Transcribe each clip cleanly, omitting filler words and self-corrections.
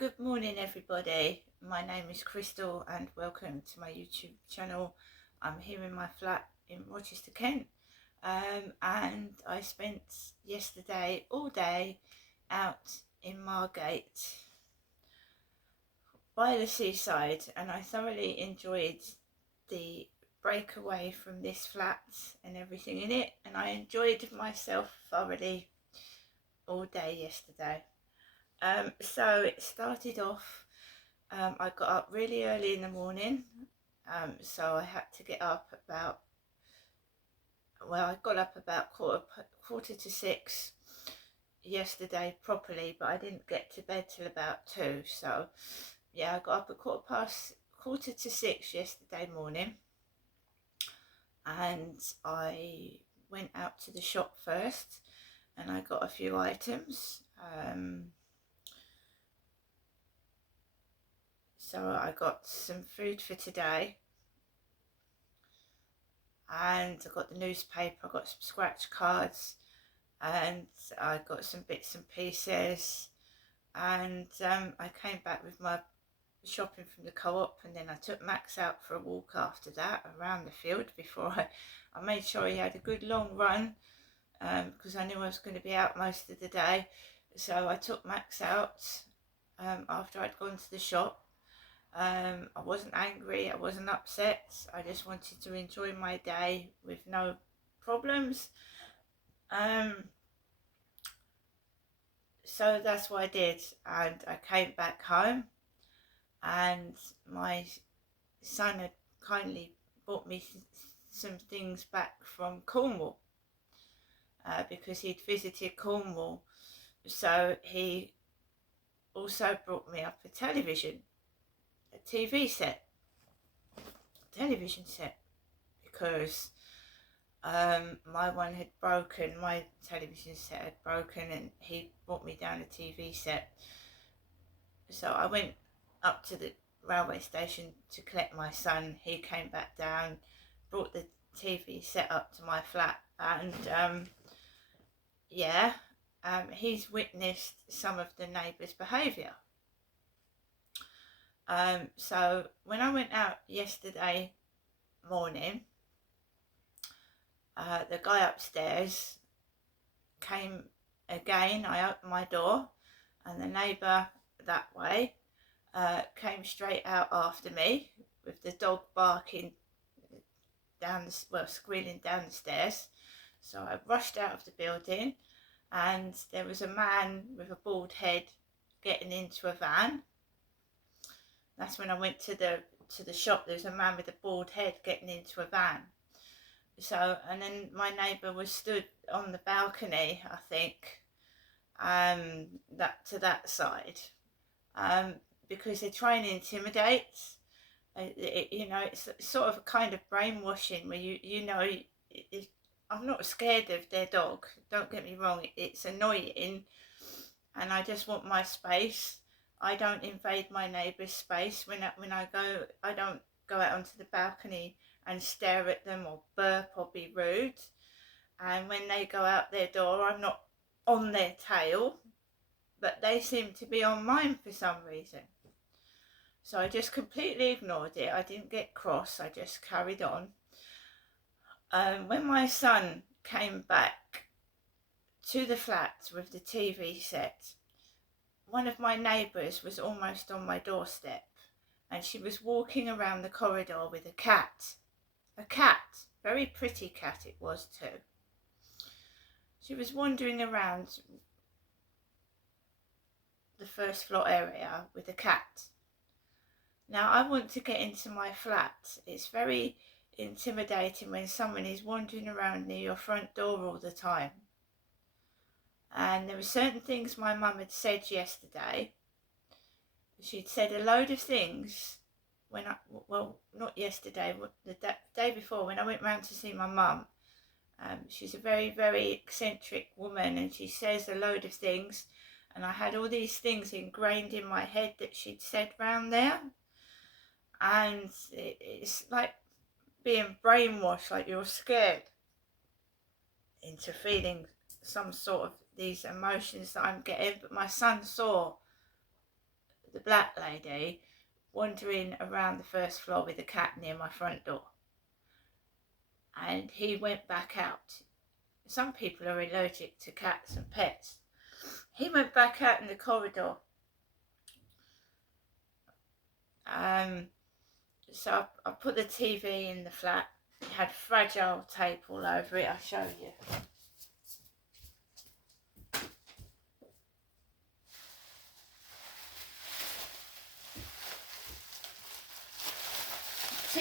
Good morning, everybody. My name is Crystal and welcome to my YouTube channel. I'm here in my flat in Rochester, Kent, and I spent yesterday all day out in Margate by the seaside, and I thoroughly enjoyed the break away from this flat and everything in it, and I enjoyed myself thoroughly all day yesterday. So it started off, I got up really early in the morning, so I had to get up I got up about quarter to 6 yesterday properly, but I didn't get to bed till about 2, so yeah, I got up at quarter to 6 yesterday morning, and I went out to the shop first, and I got a few items. So I got some food for today, and I got the newspaper, I got some scratch cards, and I got some bits and pieces, and I came back with my shopping from the co-op, and then I took Max out for a walk after that around the field before I made sure he had a good long run, because I knew I was going to be out most of the day. So I took Max out after I'd gone to the shop. I wasn't angry, I wasn't upset, I just wanted to enjoy my day with no problems. So that's what I did, and I came back home, and my son had kindly brought me some things back from Cornwall, because he'd visited Cornwall, so he also brought me up a TV set, television set, because my television set had broken, and he brought me down a TV set. So I went up to the railway station to collect my son. He came back down, brought the TV set up to my flat, and he's witnessed some of the neighbours' behaviour. So when I went out yesterday morning, the guy upstairs came again. I opened my door, and the neighbour that way came straight out after me with the dog barking squealing down the stairs. So I rushed out of the building, and there was a man with a bald head getting into a van. That's when I went to the shop. There was a man with a bald head getting into a van. So, and then my neighbour was stood on the balcony, I think, that side, because they're trying to intimidate. It's sort of a kind of brainwashing where I'm not scared of their dog. Don't get me wrong; it's annoying, and I just want my space. I don't invade my neighbour's space when I go. I don't go out onto the balcony and stare at them or burp or be rude. And when they go out their door, I'm not on their tail, but they seem to be on mine for some reason. So I just completely ignored it. I didn't get cross, I just carried on. When my son came back to the flat with the TV set, one of my neighbours was almost on my doorstep, and she was walking around the corridor with a cat. A cat, very pretty cat it was too. She was wandering around the first floor area with a cat. Now I want to get into my flat. It's very intimidating when someone is wandering around near your front door all the time. And there were certain things my mum had said yesterday. She'd said a load of things not yesterday, the day before, when I went round to see my mum. She's a very, very eccentric woman, and she says a load of things, and I had all these things ingrained in my head that she'd said round there, and it's like being brainwashed, like you're scared into feeling some sort of these emotions that I'm getting. But my son saw the black lady wandering around the first floor with a cat near my front door. And he went back out. Some people are allergic to cats and pets. He went back out in the corridor. So I put the TV in the flat. It had fragile tape all over it. I'll show you. The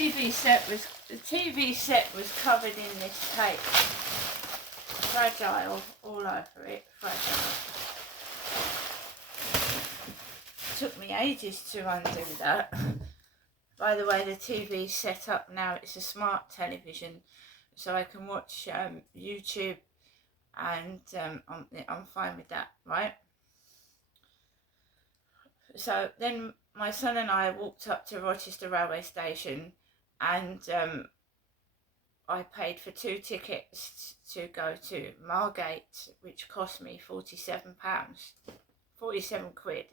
TV set was covered in this tape. Fragile all over it. Fragile. It took me ages to undo that. By the way, the TV's set up now. It's a smart television, so I can watch YouTube, and I'm fine with that, right? So then my son and I walked up to Rochester railway station, and I paid for 2 tickets to go to Margate, which cost me £47, 47 quid.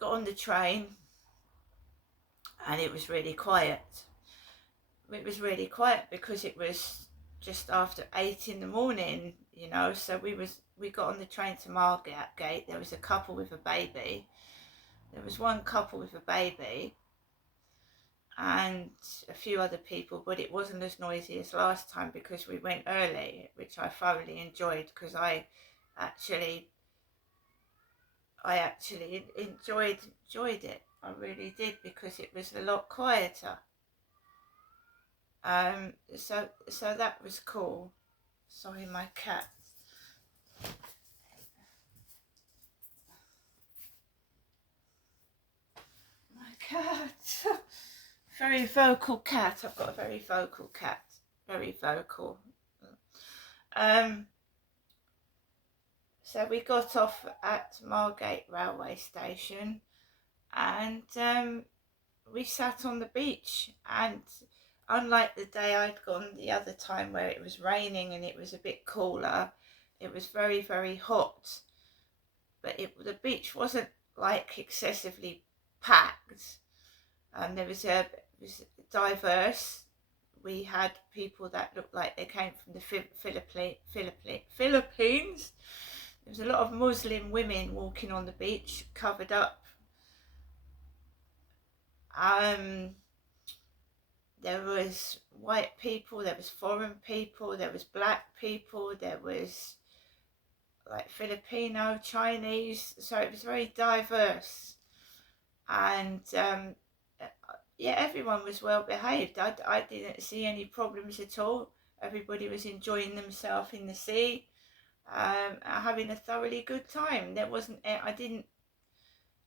Got on the train, and it was really quiet. It was really quiet because it was just after 8 in the morning, you know. So we got on the train to Margate. There was a couple with a baby. There was one couple with a baby and a few other people, but it wasn't as noisy as last time because we went early, which I thoroughly enjoyed, because I actually enjoyed it. I really did, because it was a lot quieter. So that was cool. Sorry, my cat. My cat. Very vocal cat. I've got a very vocal cat. Very vocal. So we got off at Margate railway station, and we sat on the beach, and unlike the day I'd gone the other time where it was raining and it was a bit cooler, it was very, very hot, but the beach wasn't like excessively packed, and it was diverse. We had people that looked like they came from the Philippines. There was a lot of Muslim women walking on the beach, covered up. There was white people, there was foreign people, there was black people, there was like Filipino, Chinese, so it was very diverse. And yeah, everyone was well behaved. I didn't see any problems at all. Everybody was enjoying themselves in the sea, having a thoroughly good time. I didn't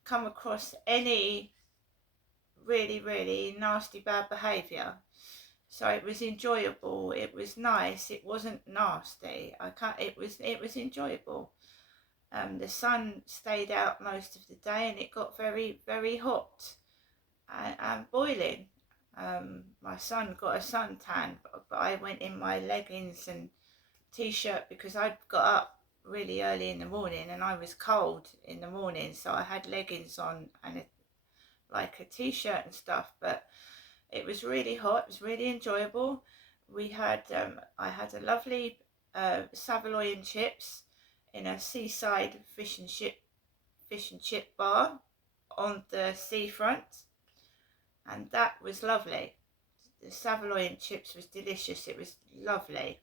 come across any really, really nasty bad behaviour. So it was enjoyable. It was nice. It wasn't nasty. It was enjoyable. The sun stayed out most of the day, and it got very, very hot and boiling. My son got a suntan, but I went in my leggings and t-shirt because I'd got up really early in the morning and I was cold in the morning, so I had leggings on and like a t-shirt and stuff. But it was really hot. It was really enjoyable. I had a lovely Savoy and chips in a seaside fish and chip bar on the seafront, and that was lovely. The Savoy and chips was delicious. It was lovely.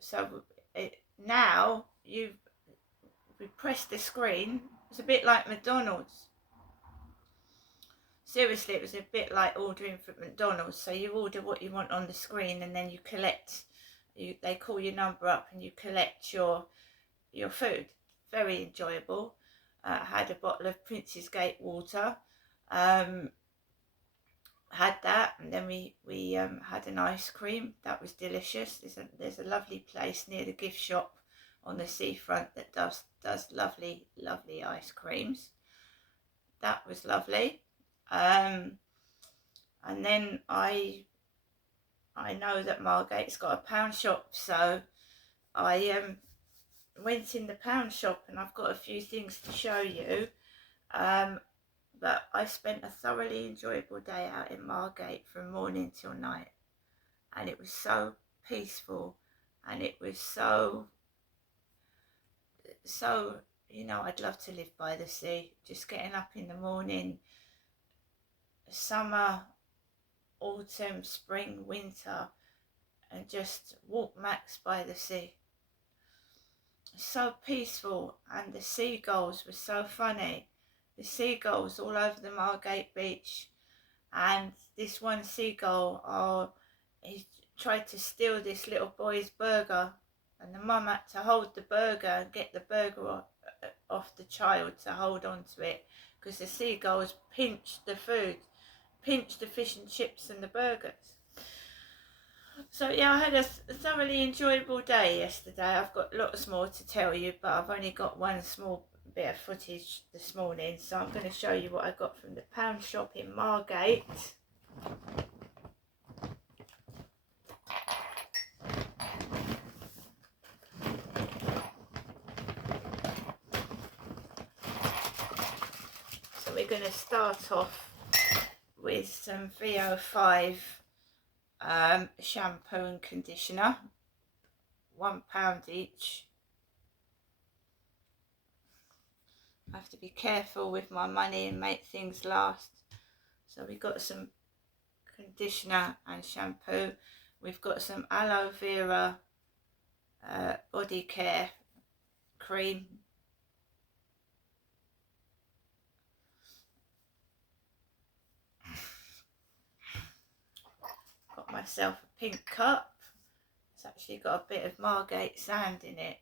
So now we press the screen. It's a bit like McDonald's. Seriously, it was a bit like ordering from McDonald's. So you order what you want on the screen, and then you collect. They call your number up, and you collect your food. Very enjoyable. Had a bottle of Prince's Gate water. Had that, and then we had an ice cream. That was delicious. There's a lovely place near the gift shop on the seafront that does lovely ice creams. That was lovely. And then I know that Margate's got a pound shop, so I went in the pound shop, and I've got a few things to show you. But I spent a thoroughly enjoyable day out in Margate from morning till night, and it was so peaceful, and it was so, I'd love to live by the sea, just getting up in the morning, summer, autumn, spring, winter, and just walk max by the sea. So peaceful, and the seagulls were so funny. The seagulls all over the Margate beach, and this one seagull, he tried to steal this little boy's burger, and the mum had to hold the burger and get the burger off the child to hold on to it, because the seagulls pinched the food, pinched the fish and chips and the burgers. So yeah, I had a thoroughly enjoyable day yesterday. I've got lots more to tell you, but I've only got one small bit of footage this morning, so I'm going to show you what I got from the pound shop in Margate. So we're going to start off with some VO5 shampoo and conditioner, £1 each. I have to be careful with my money and make things last. So we've got some conditioner and shampoo. We've got some aloe vera body care cream. Got myself a pink cup. It's actually got a bit of Margate sand in it.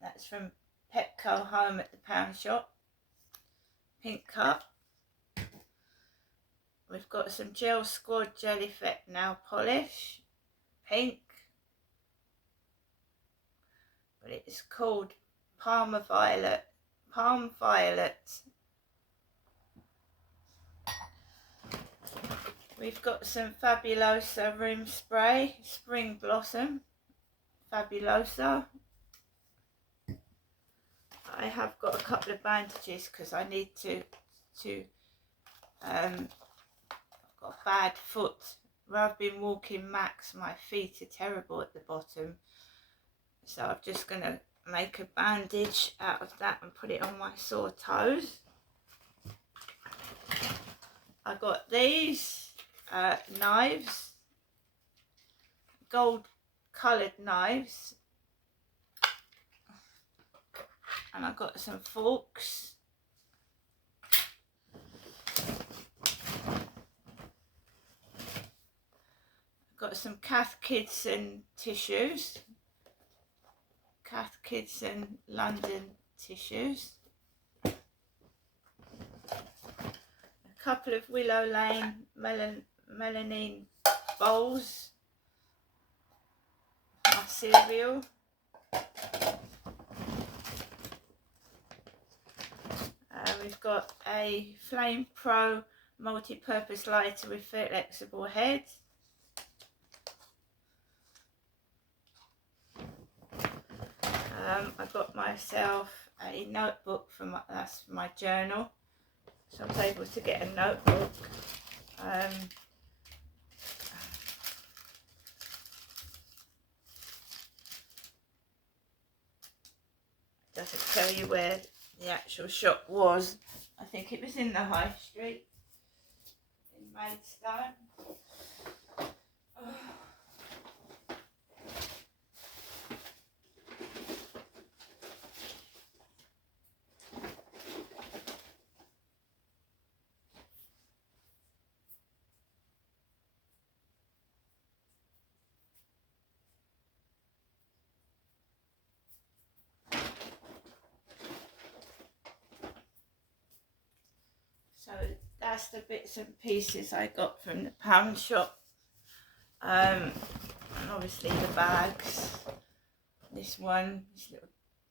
That's from Petco Home at the pound shop. Pink cup. We've got some Gel Squad Gel Effect nail polish. Pink. But it's called Palm Violet. We've got some Fabulosa room spray, Spring Blossom, Fabulosa. I have got a couple of bandages because I need to I've got a bad foot. Where I've been walking max, my feet are terrible at the bottom. So I'm just going to make a bandage out of that and put it on my sore toes. I got these knives, gold coloured knives, and I got some forks. Got some Cath Kidston tissues, Cath Kidston London tissues. A couple of Willow Lane melamine bowls. My cereal. We've got a Flame Pro multi-purpose lighter with flexible head. I got myself a notebook that's my journal, so I was able to get a notebook. Doesn't tell you where the actual shop was. I think it was in the High Street in Maidstone. So that's the bits and pieces I got from the pound shop. And obviously the bags. This little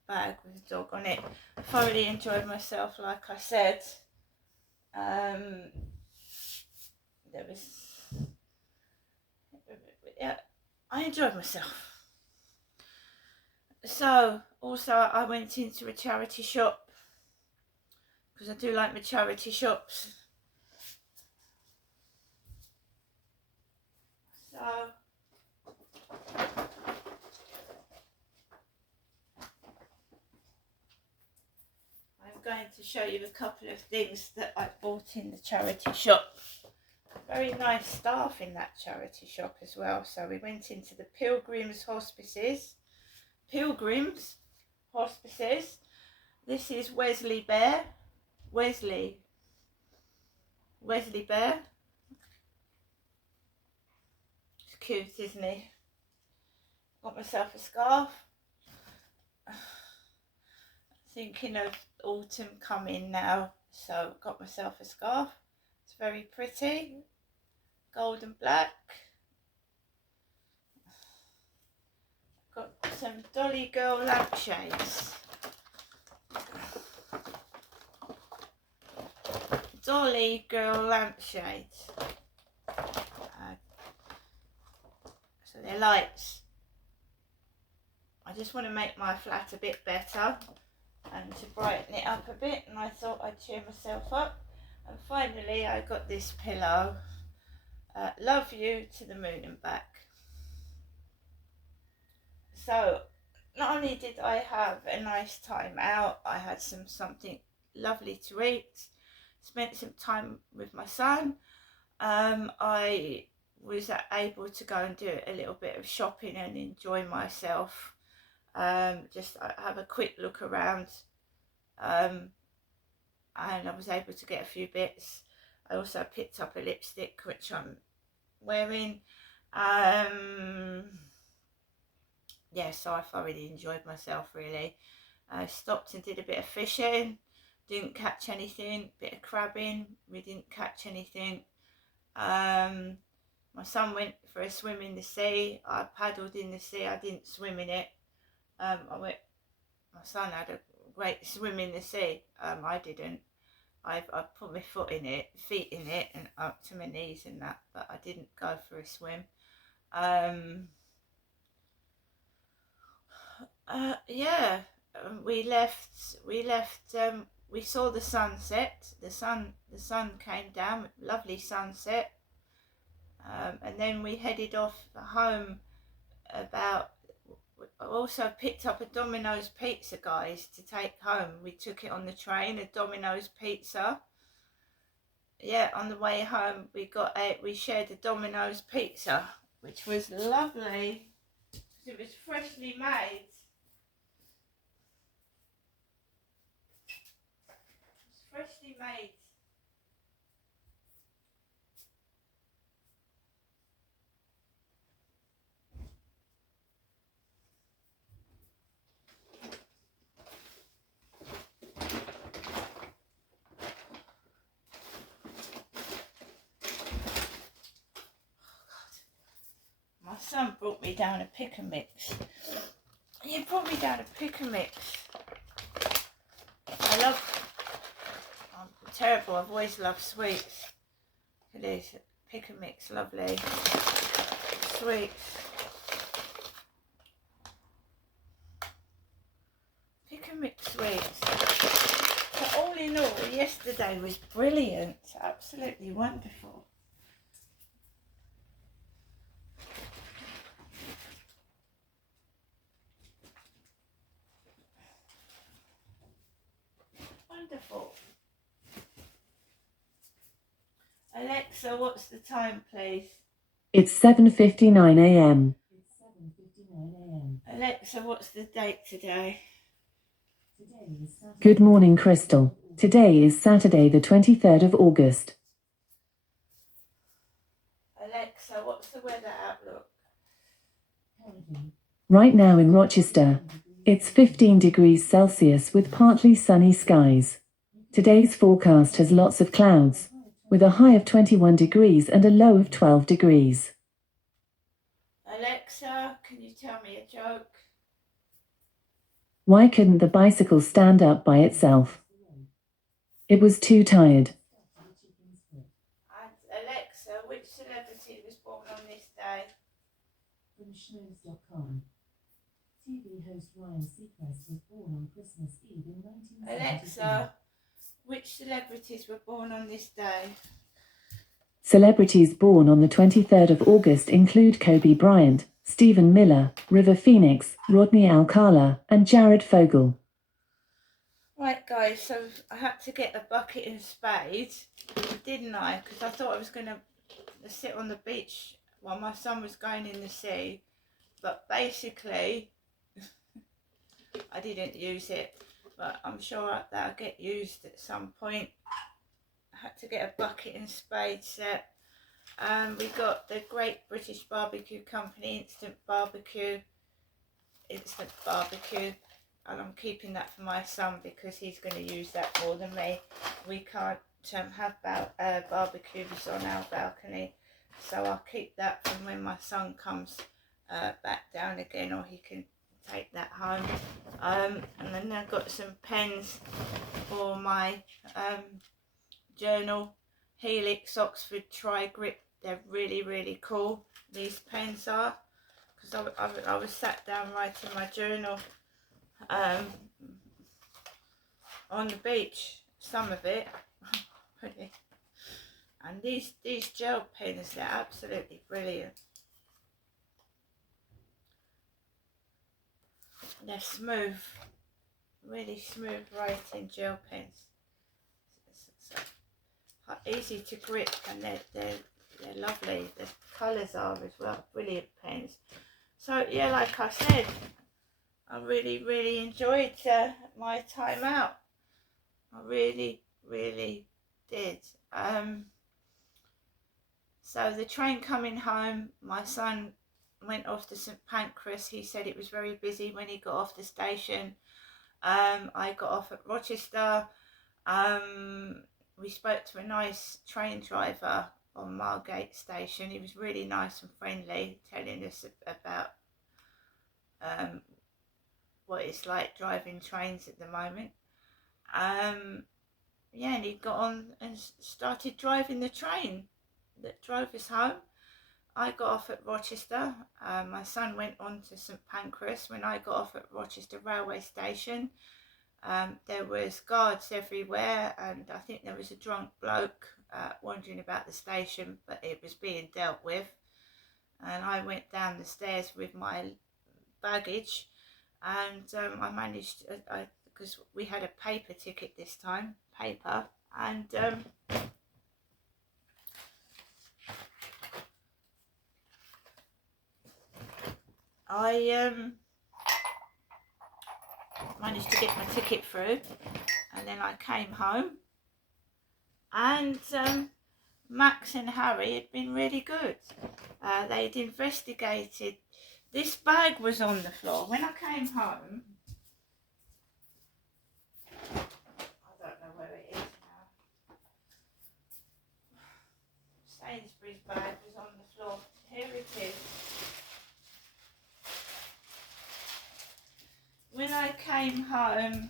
bag with a dog on it. I thoroughly enjoyed myself, like I said. I enjoyed myself. So also I went into a charity shop because I do like my charity shops. So I'm going to show you a couple of things that I bought in the charity shop. Very nice staff in that charity shop as well. So we went into the Pilgrims Hospices. Pilgrims Hospices. This is Wesley Bear. Wesley Bear. It's cute, isn't he? Got myself a scarf. Thinking of autumn coming now, so got myself a scarf. It's very pretty, gold and black. Got some Dolly Girl lampshades. Dolly Girl lampshades. So they're lights. I just want to make my flat a bit better and to brighten it up a bit, and I thought I'd cheer myself up. And finally I got this pillow, Love You to the Moon and Back. So not only did I have a nice time out, I had something lovely to eat, spent some time with my son. I was able to go and do a little bit of shopping and enjoy myself. Just have a quick look around, and I was able to get a few bits. I also picked up a lipstick which I'm wearing. Yeah, so I thoroughly enjoyed myself, really. I stopped and did a bit of fishing, didn't catch anything. Bit of crabbing, we didn't catch anything. My son went for a swim in the sea. I paddled in the sea, I didn't swim in it. My son had a great swim in the sea. I didn't. I put my feet in it and up to my knees and that, but I didn't go for a swim. Yeah, we left. We saw the sunset. The sun came down. Lovely sunset. And then we headed off home. I also picked up a Domino's pizza, guys, to take home. We took it on the train, a Domino's pizza. Yeah, on the way home we shared a Domino's pizza, which was lovely because it was freshly made. It's freshly made. My son brought me down a pick and mix. He brought me down a pick and mix. I'm terrible, I've always loved sweets. It is pick and mix, lovely. Sweets. Pick and mix sweets. So all in all, yesterday was brilliant. Absolutely wonderful. Wonderful. Alexa, what's the time, please? It's 7:59 a.m. Alexa, what's the date today? Good morning, Crystal. Today is Saturday, the 23rd of August. Alexa, what's the weather outlook? Right now in Rochester, it's 15 degrees Celsius with partly sunny skies. Today's forecast has lots of clouds, with a high of 21 degrees and a low of 12 degrees. Alexa, can you tell me a joke? Why couldn't the bicycle stand up by itself? It was too tired. And Alexa, which celebrity was born on this day? From schmooze.com. TV host Ryan Seacrest was born on Christmas Eve in 1972. Alexa, which celebrities were born on this day? Celebrities born on the 23rd of August include Kobe Bryant, Stephen Miller, River Phoenix, Rodney Alcala, and Jared Fogle. Right guys, so I had to get a bucket and spade, didn't I? Because I thought I was going to sit on the beach while my son was going in the sea. But basically, I didn't use it. But I'm sure that'll get used at some point. I had to get a bucket and spade set. We got the Great British Barbecue Company Instant Barbecue. And I'm keeping that for my son because he's going to use that more than me. We can't have barbecues on our balcony, so I'll keep that from when my son comes back down again, or he can take that home. And then I've got some pens for my journal, Helix Oxford Tri-Grip. They're really, really cool, these pens are, because I was sat down writing my journal on the beach, some of it. And these gel pens, they're absolutely brilliant. They're smooth, really smooth writing gel pens. It's easy to grip, and they're lovely. The colours are as well, brilliant pens. So yeah, like I said, I really, really enjoyed my time out. I really, really did. So the train coming home, my son went off to St Pancras. He said it was very busy when he got off the station. I got off at Rochester. We spoke to a nice train driver on Margate station. He was really nice and friendly, telling us about what it's like driving trains at the moment. Yeah, and he got on and started driving the train that drove us home. I got off at Rochester. My son went on to St Pancras. When I got off at Rochester railway station, there was guards everywhere, and I think there was a drunk bloke wandering about the station, but it was being dealt with. And I went down the stairs with my baggage, and I managed, because we had a paper ticket this time, and I managed to get my ticket through, and then I came home, and Max and Harry had been really good. They'd investigated. This bag was on the floor. When I came home, I don't know where it is now. Sainsbury's bag was on the floor. Here it is. When I came home,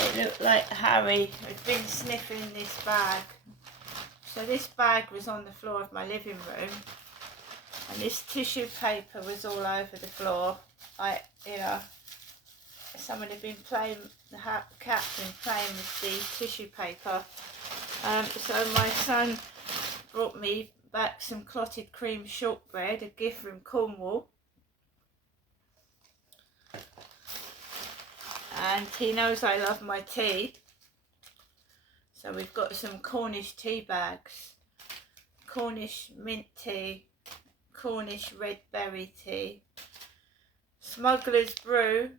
it looked like Harry had been sniffing this bag. So this bag was on the floor of my living room, and this tissue paper was all over the floor. Someone had been playing, the cat been playing with the tissue paper. So my son brought me back some clotted cream shortbread, a gift from Cornwall. And he knows I love my tea. So we've got some Cornish tea bags. Cornish mint tea, Cornish red berry tea, Smuggler's Brew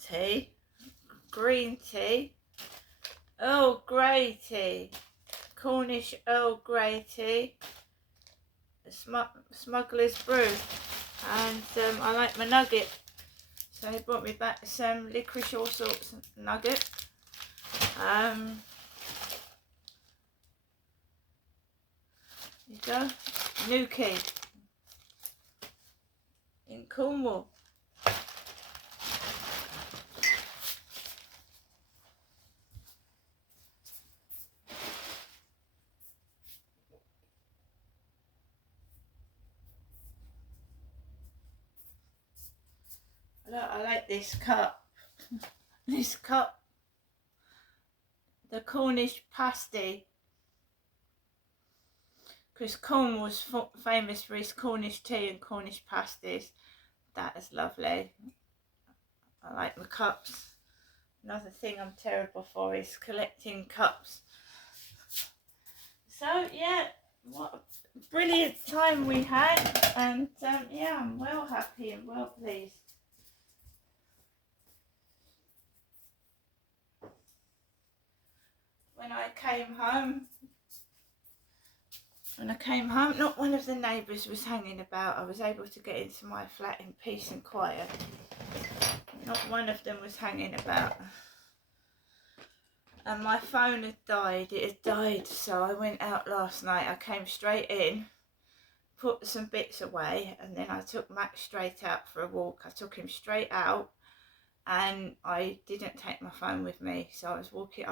tea, green tea, Earl Grey tea, Cornish Earl Grey tea, Smuggler's Brew, and I like my nugget. So he brought me back some licorice all sorts nugget. There you go, Newquay in Cornwall. But I like this cup. This cup. The Cornish pasty. Because Cornwall's famous for his Cornish tea and Cornish pasties. That is lovely. I like my cups. Another thing I'm terrible for is collecting cups. So yeah, what a brilliant time we had, and yeah, I'm well happy and well pleased. When I came home, not one of the neighbours was hanging about. I was able to get into my flat in peace and quiet. Not one of them was hanging about. And my phone had died. It had died, so I went out last night. I came straight in, put some bits away, and then I took Max straight out for a walk. I took him straight out, and I didn't take my phone with me. So I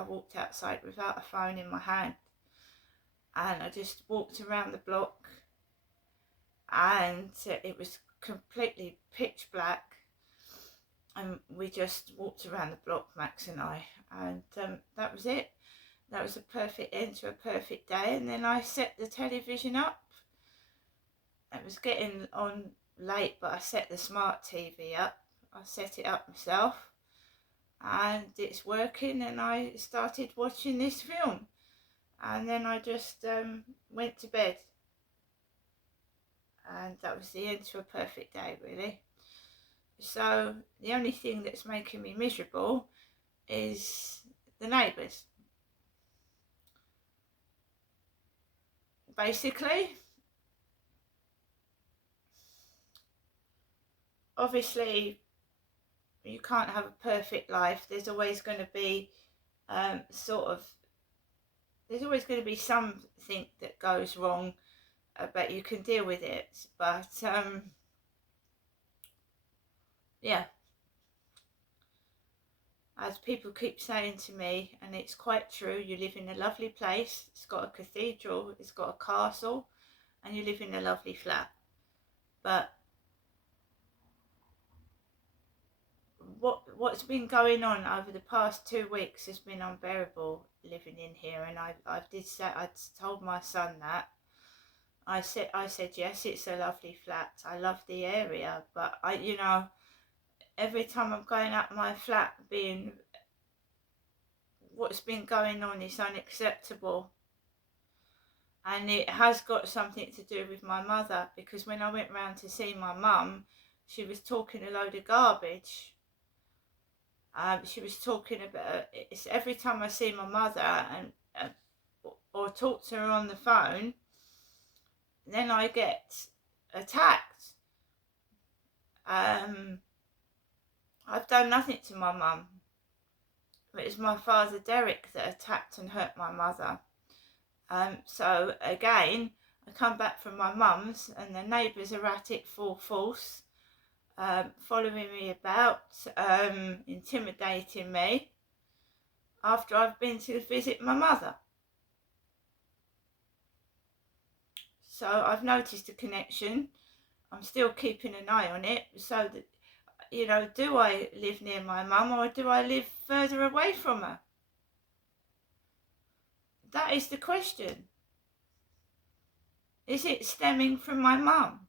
walked outside without a phone in my hand. And I just walked around the block, and it was completely pitch black. And we just walked around the block, Max and I, and that was it. That was a perfect end to a perfect day. And then I set the television up. It was getting on late, but I set the smart TV up. I set it up myself, and it's working, and I started watching this film. And then I just went to bed. And that was the end to a perfect day, really. So the only thing that's making me miserable is the neighbours. Basically, obviously, you can't have a perfect life. There's always going to be there's always going to be something that goes wrong, but you can deal with it. But yeah, as people keep saying to me, and it's quite true, you live in a lovely place. It's got a cathedral, it's got a castle, and you live in a lovely flat. But what's been going on over the past 2 weeks has been unbearable living in here. And I told my son that. I said yes, it's a lovely flat. I love the area, but every time I'm going up my flat, what's been going on is unacceptable. And it has got something to do with my mother, because when I went round to see my mum, she was talking a load of garbage. She was talking about, it's every time I see my mother and or talk to her on the phone, then I get attacked. I've done nothing to my mum. It was my father Derek that attacked and hurt my mother. So again, I come back from my mum's, and the neighbours are at it full force, following me about, intimidating me after I've been to visit my mother. So I've noticed a connection. I'm still keeping an eye on it, so that, do I live near my mum, or do I live further away from her? That is the question. Is it stemming from my mum?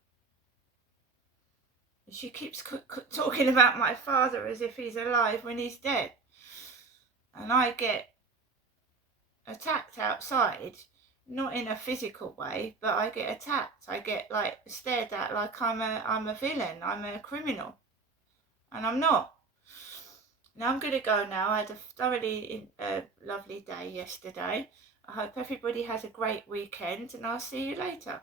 She keeps talking about my father as if he's alive when he's dead. And I get attacked outside, not in a physical way, but I get attacked. I get stared at like I'm a villain, I'm a criminal. And I'm not. Now I'm going to go now. I had a thoroughly lovely day yesterday. I hope everybody has a great weekend, and I'll see you later.